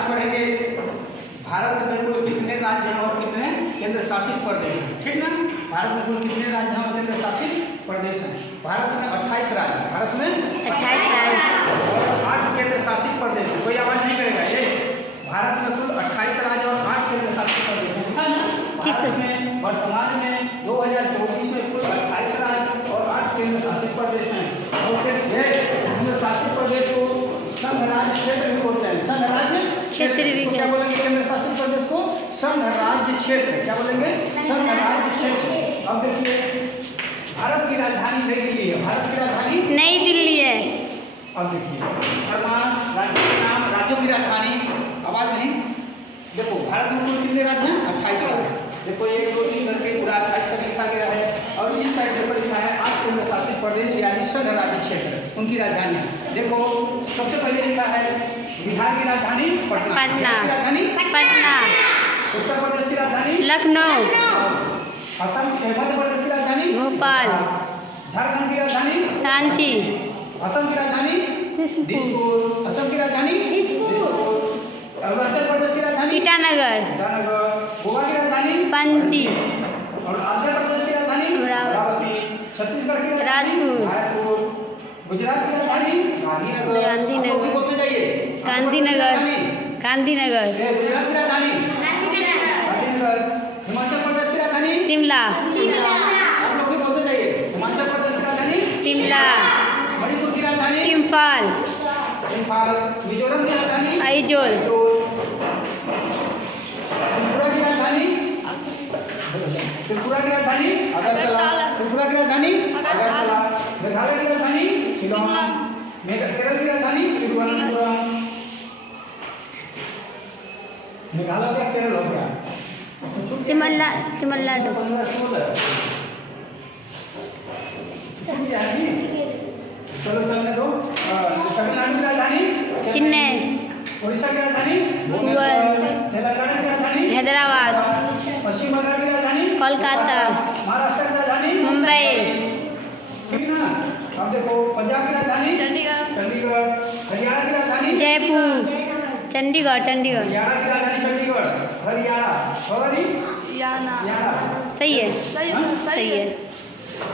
आज पढ़ेंगे भारत में कुल कितने राज्य हैं और कितने केंद्र शासित प्रदेश हैं। ठीक ना, भारत में कुल कितने राज्य हैं और केंद्र शासित प्रदेश हैं। भारत में 28 राज्य, भारत में 28 राज्य और 8 केंद्र शासित प्रदेश हैं। कोई आवाज नहीं करेगा। ये भारत में कुल 28 राज्य और 8 केंद्र शासित प्रदेश हैं। भारत में वर्तमान में 2024 में कुल 28 राज्य और 8 केंद्र शासित प्रदेश हैं। और फिर ये केंद्र शासित प्रदेश को संघ राज्य क्षेत्र भी बोलते हैं। संघ राज्य क्षेत्र भी क्या बोलेंगे? केंद्र शासित प्रदेश को संघ राज्य क्षेत्र। क्या बोलेंगे? संघ राज्य क्षेत्र। अब देखिए, भारत की राजधानी नई दिल्ली है। भारत की राजधानी नई दिल्ली है। अब देखिए, वर्तमान राज्यों के नाम, राज्यों की राजधानी। आवाज नहीं। देखो, भारत में कुल कितने राज्य हैं? 28 राज्य। देखो 1 2 3 करके पूरा 28 तक लिखा गया है। और इस साइड पर लिखा है 8 केंद्र शासित प्रदेश यानी संघ राज्य क्षेत्र, उनकी राजधानी। देखो, सबसे पहले लिखा है बिहार की राजधानी पटना। पटना। राजधानी पटना। उत्तर प्रदेश की राजधानी लखनऊ। असम, मध्य प्रदेश की राजधानी भोपाल। झारखंड की राजधानी रांची। असम की राजधानी दिसपुर। असम की राजधानी दिसपुर। अरुणाचल प्रदेश की राजधानी ईटानगर। गोवा की राजधानी पणजी। और आंध्र प्रदेश की राजधानी अमरावती। छत्तीसगढ़ की राजधानी राजपुर। रायपुर। गुजरात की राजधानी गांधीनगर। बोलते जाइए। गांधीनगर। गांधीनगर। गुजरात की राजधानी गांधीनगर। हिमाचल प्रदेश की राजधानी शिमला। आप लोग भी बोलते जाइए। हिमाचल प्रदेश की राजधानी शिमला। मणिपुर की राजधानी इम्फाल। मिजोरम की राजधानी आइजोल। त्रिपुरा की राजधानी अगरतला। त्रिपुरा की राजधानी अगरतला। मेघालय की राजधानी शिलोंग। केरल की राजधानी तिरुवनंतपुरम। मेघालय का केरल हो गया। तमिलनाडु। चलो चलने दो। तमिलनाडु की राजधानी चेन्नई। उड़ीसा की राजधानी भुवनेश्वर। तेलंगाना की राजधानी हैदराबाद। पश्चिम बंगाल की राजधानी कोलकाता। महाराष्ट्र की राजधानी मुंबई। ठीक ना। अब देखो, पंजाब की राजधानी चंडीगढ़। हरियाणा की राजधानी जयपुर। चंडीगढ़। हरियाणा की राजधानी चंडीगढ़। हरियाणा सही है। सही है।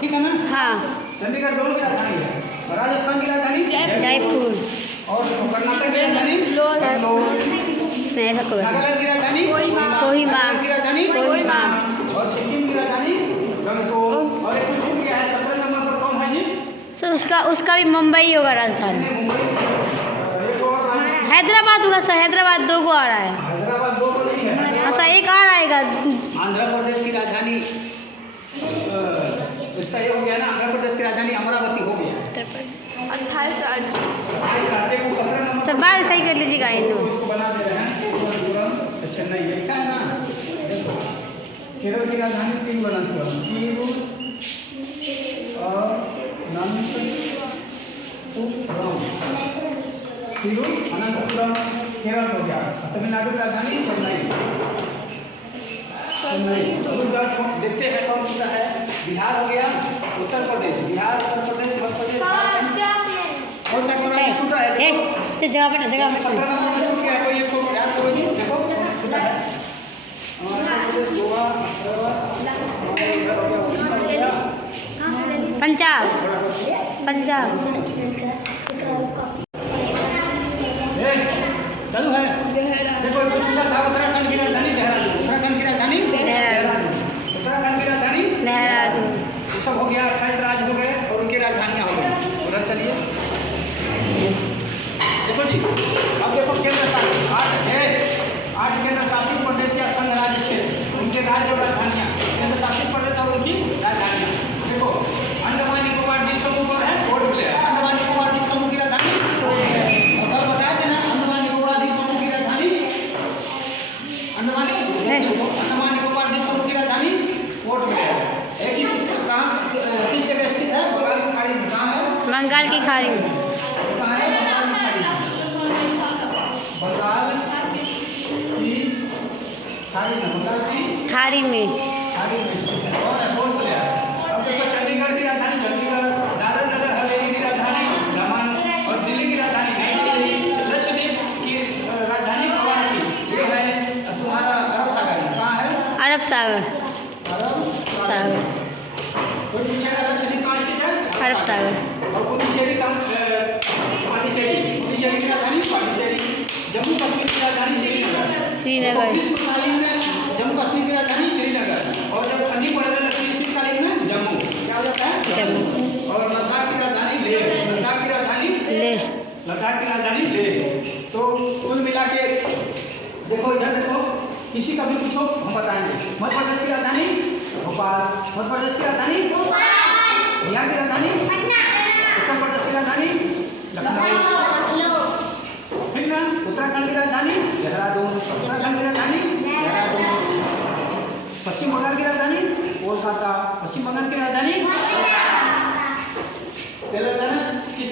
ठीक है ना। हाँ। चंडीगढ़ दोनों की राजधानी है। राजस्थान की राजधानी जयपुर। और कर्नाटक की राजधानी नागालैंड की राजधानी कोहिमा। की राजधानी कोहिमा। और सिक्किम की राजधानी गंगटोक। और एक छूट गया है 17 नंबर पर। कौन है जी? सो उसका भी मुंबई होगा राजधानी। हैदराबाद होगा सर। हैदराबाद 2 को आ रहा है। हैदराबाद 2 को नहीं है। ऐसा एक आ रहेगा। आंध्र प्रदेश की राजधानी इसका ये हो गया ना। आंध्र प्रदेश की राजधानी अमरावती हो गया। 28 राज्य। 28 राज्य को 17 नंबर सर बात सही कर लीजिएगा इन लोग। इसको बना दे रहे हैं। चेन्नई लिखा है ना। केरल की राजधानी तिरुवनंतपुरम। तिरुवनंतपुरम केरल हो गया। तमिलनाडु की राजधानी चेन्नई। देखते हैं कौन सा है। बिहार हो गया। उत्तर प्रदेश। बिहार, उत्तर प्रदेश, मध्य प्रदेश। कौन सा छूटा है? जगह पर 17 नंबर में छूट गया। कोई एक को याद करो जी। देखो छूटा है। मध्य प्रदेश, गोवा, पंजाब। चालू है। देखो छूटा था उत्तराखंड की राजधानी देहरादून। उत्तराखंड की राजधानी देहरादून। उत्तराखंड की राजधानी देहरादून। ये सब हो गया। 28 राज्य हो गए और उनकी राजधानियाँ हो गई। उधर चलिए। देखो जी, अब देखो केंद्र शासित 8 केंद्र शासित प्रदेश या संघ राज्य क्षेत्र, उनके राज्य और राजधानियाँ। केंद्र शासित प्रदेश और उनकी राजधानियाँ। देखो, अंडमान निकोबार द्वीप समूह पर है पोर्ट ब्लेयर। अंडमान निकोबार द्वीप समूह की राजधानी कल बताया था ना। अंडमान निकोबार द्वीप समूह की राजधानी अंडमान निकोबार द्वीप समूह की राजधानी पोर्ट ब्लेयर। किस जगह स्थित है? बंगाल की खाड़ी में। कहाँ है? बंगाल की खाड़ी में। खाड़ी में। अब देखो, चंडीगढ़ की राजधानी चंडीगढ़। दादर नगर हवेली की राजधानी दमन और दिल्ली की राजधानी लक्षद्वीप की राजधानी गोवा है। अरब सागर। और पुडुचेरी का पुडुचेरी की राजधानी पांडिचेरी। जम्मू कश्मीर की राजधानी श्रीनगर। श्रीनगर। और ग्रीष्मकालीन में जम्मू कश्मीर की राजधानी श्रीनगर। और जब ठंडी पड़ने लगती है शीतकालीन में जम्मू क्या हो जाता है जम्मू। और लद्दाख की राजधानी लेह। लद्दाख की राजधानी लेह। लद्दाख की राजधानी लेह। तो कुल मिला के देखो इधर देखो किसी का भी पूछो हम बताएंगे। मध्य प्रदेश की राजधानी भोपाल। मध्य प्रदेश की राजधानी बिहार की राजधानी उत्तर प्रदेश की राजधानी लखनऊ। ठीक ना। उत्तराखंड की राजधानी देहरादून। उत्तराखंड की राजधानी देहरादून। पश्चिम बंगाल की राजधानी कोलकाता। पश्चिम बंगाल की राजधानी तेलंगाना की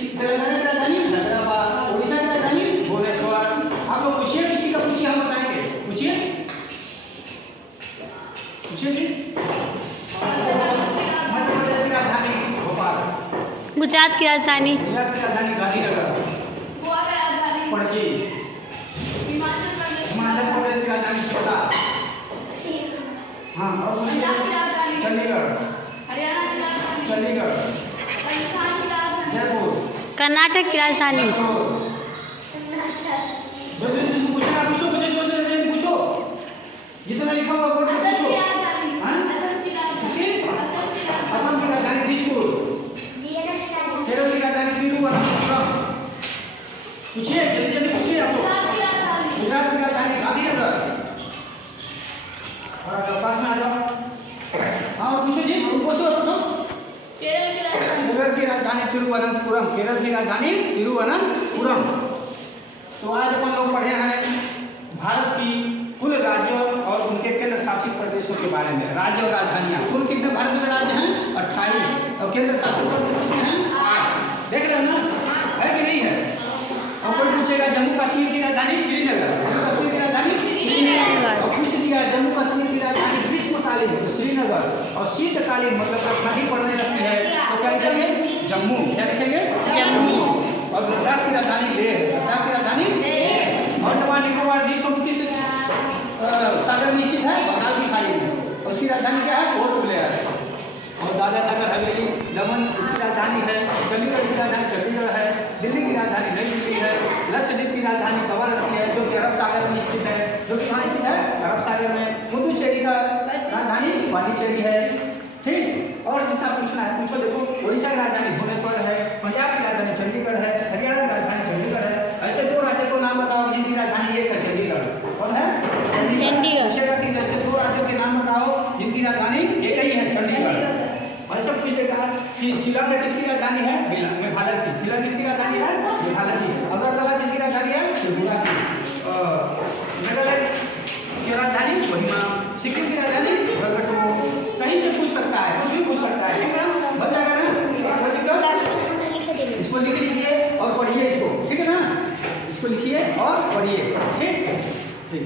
राजधानी हैदराबाद। उड़ीसा की राजधानी भुवनेश्वर। आप लोग पूछिए किसी का पूछिए हम बताएंगे। पूछिए पूछिए जी। मध्य प्रदेश की राजधानी भोपाल। गुजरात की राजधानी गुजरात की राजधानी गांधीनगर। पणजी। हिमाचल प्रदेश की राजधानी शिमला। हाँ और चंडीगढ़। चंडीगढ़। जयपुर। कर्नाटक की राजधानी पूछना पूछो पूछो जितना लिखा हुआ बोर्ड पे पूछो। असम की राजधानी दिसपुर। केरल की राजधानी तिरुवनंतपुरम। पूछिए जल्दी जल्दी पूछिए आप लोग। गुजरात की राजधानी गांधीनगर। और पास में आ जाओ। हाँ और पूछो जी पूछो पूछो। केरल की राजधानी तिरुवनंतपुरम। केरल की राजधानी तिरुवनंतपुरम। तो आज अपन लोग पढ़े हैं भारत की कुल राज्यों और उनके केंद्र शासित प्रदेशों के बारे में। राज्य और राजधानियाँ कुल कितने भारत में राज्य हैं 28 और केंद्र शासित प्रदेश कितने हैं 8। देख रहे हो ना है कि नहीं है। और कोई पूछेगा जम्मू कश्मीर की राजधानी श्रीनगर। जम्मू कश्मीर की राजधानी श्रीनगर। और पूछ दिया जम्मू कश्मीर की राजधानी ग्रीष्मकालीन तो श्रीनगर और शीतकालीन मतलब जब ठंडी पड़ने लगती है तो क्या लिखेंगे जम्मू। क्या लिखेंगे जम्मू। और लद्दाख की राजधानी लेह। लद्दाख की राजधानी और अंडमान निकोबार द्वीप समूह किस सागर में स्थित है बंगाल की खाड़ी में। उसकी राजधानी क्या है पोर्ट ब्लेयर। और दादरा नगर हवेली दमन उसकी राजधानी है। चंडीगढ़ की राजधानी चंडीगढ़ है। दिल्ली की राजधानी नई दिल्ली है। लक्षद्वीप की राजधानी कवरत्ती है जो कि अरब सागर में स्थित है। जो कि कहाँ स्थित है अरब सागर में। पुडुचेरी का राजधानी पांडिचेरी है। ठीक और जितना पूछना है पूछो। देखो उड़ीसा की राजधानी भुवनेश्वर है। पंजाब की राजधानी चंडीगढ़ है। हरियाणा की राजधानी चंडीगढ़ है। ऐसे 2 राज्यों को नाम बताओ जिनकी राजधानी एक है चंडीगढ़। कौन है चंडीगढ़। ऐसे 2 राज्यों के नाम बताओ जिनकी राजधानी एक ही है चंडीगढ़। और सब पूछेगा कि शिलांग किसकी राजधानी है मेघालय की। शिलांग किसकी राजधानी है मेघालय की। अगरतला किसकी राजधानी है त्रिपुरा की। मेघालय की राजधानी कोहिमा। सिक्किम की राजधानी प्रगटो। कहीं से पूछ सकता है कुछ भी पूछ सकता है। ठीक है ना बन जाएगा ना। इसको लिख लीजिए और पढ़िए इसको। ठीक है ना इसको लिखिए और पढ़िए। ठीक ठीक।